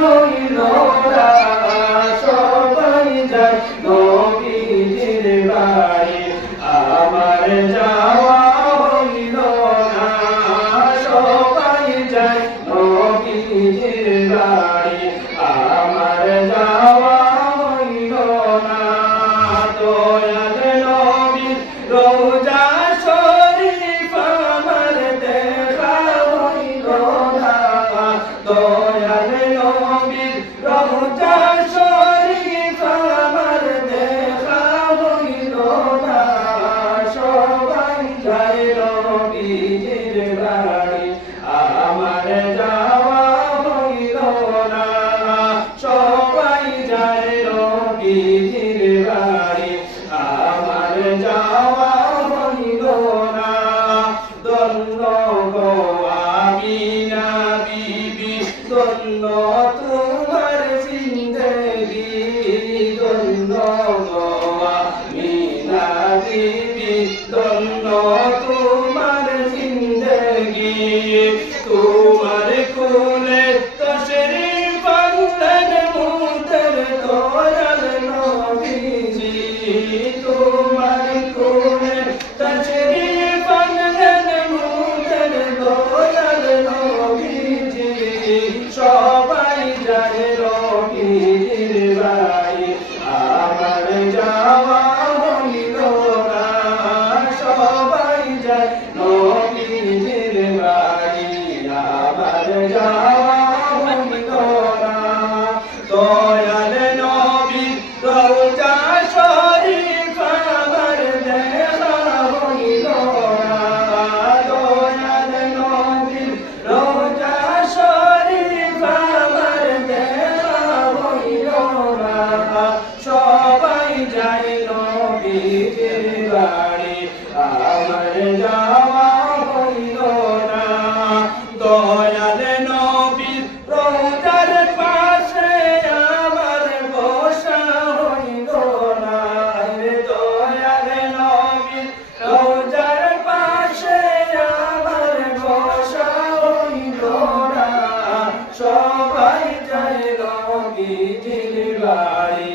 হইল না সবাই যায় নবীজির বাড়ি আমার যাওয়া হইল না সবাই যায় নবীজির বাড়ি আমার যাওয়া হইল না দয়াল নবীর রওজা শরীফ আমার দেখা হইল না দয়াল নবীর রওজা শরীফ আমার দেখা হইল না সবাই যায় নবীজির বাড়ি আমার যাওয়া হইল না সবাই যায় নবীজির বাড়ি আমার যাওয়া হইল না ধন্য গো আমিনা বিবি ধন্য তোমার জিন্দেগি ধন্য গো আমিনা বিবি ধন্য তোমার জিন্দেগি তোমার কোলে তশরিফ আনলেন মুদের দয়াল নবীজি তোমার কোলে তশরিফ আনলেন মুদের দয়াল নবীজি সবাই যায় নবীজির বাড়ি আমার যাওয়া হইল না সবাই যায় নবীজির বাড়ি আমার যাওয়া হইল না দয়াল নবীর রওজা শরীফ আমার দেখা হইল না দয়াল নবীর রওজা শরীফ আমার দেখা হইল না সবাই যায় নবীজির বাড়ি আমার যাওয়া হইল না দয়াল নবীর রওজার পাশে আমার বসা হইল না দয়াল নবীর রওজার পাশে আমার বসা হইল না সবাই যায় নবীজির বাড়ি